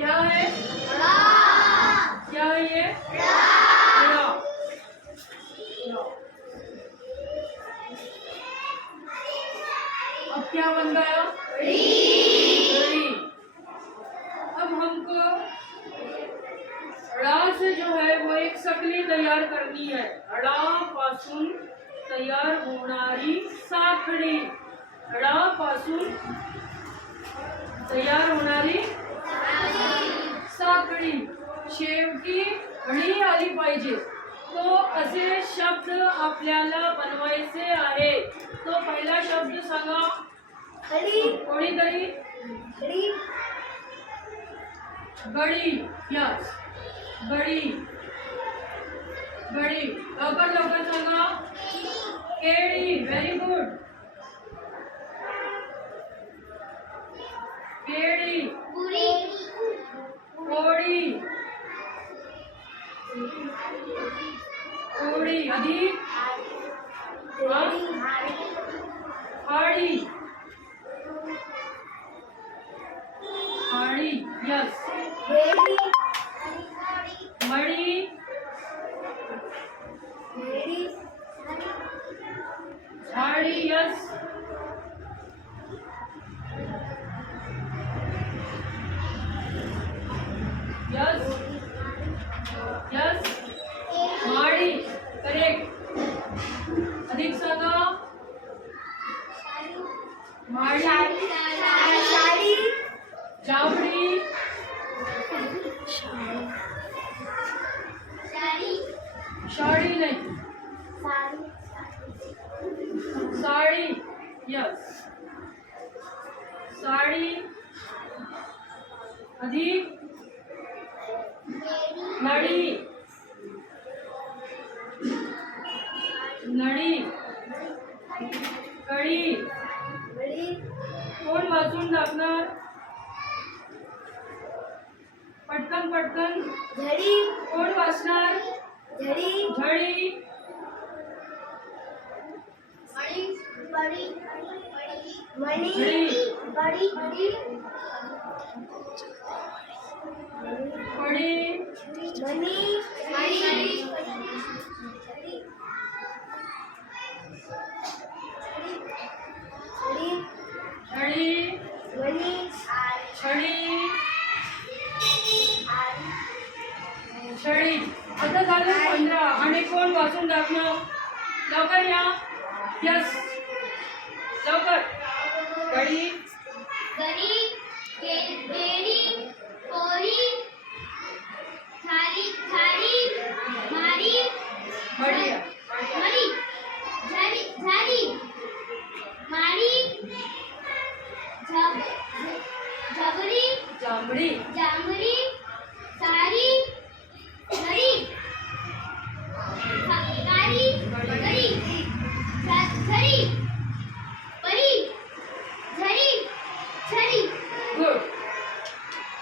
क्या है? रा। क्या है ये? रा। रा। अब क्या बन गया? री। अब हमको रा से जो है वो एक शकली तैयार करनी है। रा पासून तयार होणारी साखळी। रा पासून तयार होणारी साखळी शेवटी णी आली पाहिजे। तो असे शब्द आपल्याला बनवायचे आहे। तो पहिला शब्द सांगा कोणीतरी। गडी। यस गडी। गडी लवकर लवकर सांगा। केळी। Very good. केळी। कोळी। कोळी अधिक खाडी। खाडी यस। मळी। झाडी यस। यस यस माडी करेक्ट। अधिक सांगा। माडी। जांभळी। साडी नाही साडी यस साडी। अधिक नळी। नळी। कळी। कोण वाचून टाकणार? पटकन पटकन कोण वाचणार? झडी। पडी। छडी। छडी। छडी। आता झालं 15 आणि कोण वाचून दाखवलं? लवकर या। यस लवकर। गडी। जांभळी।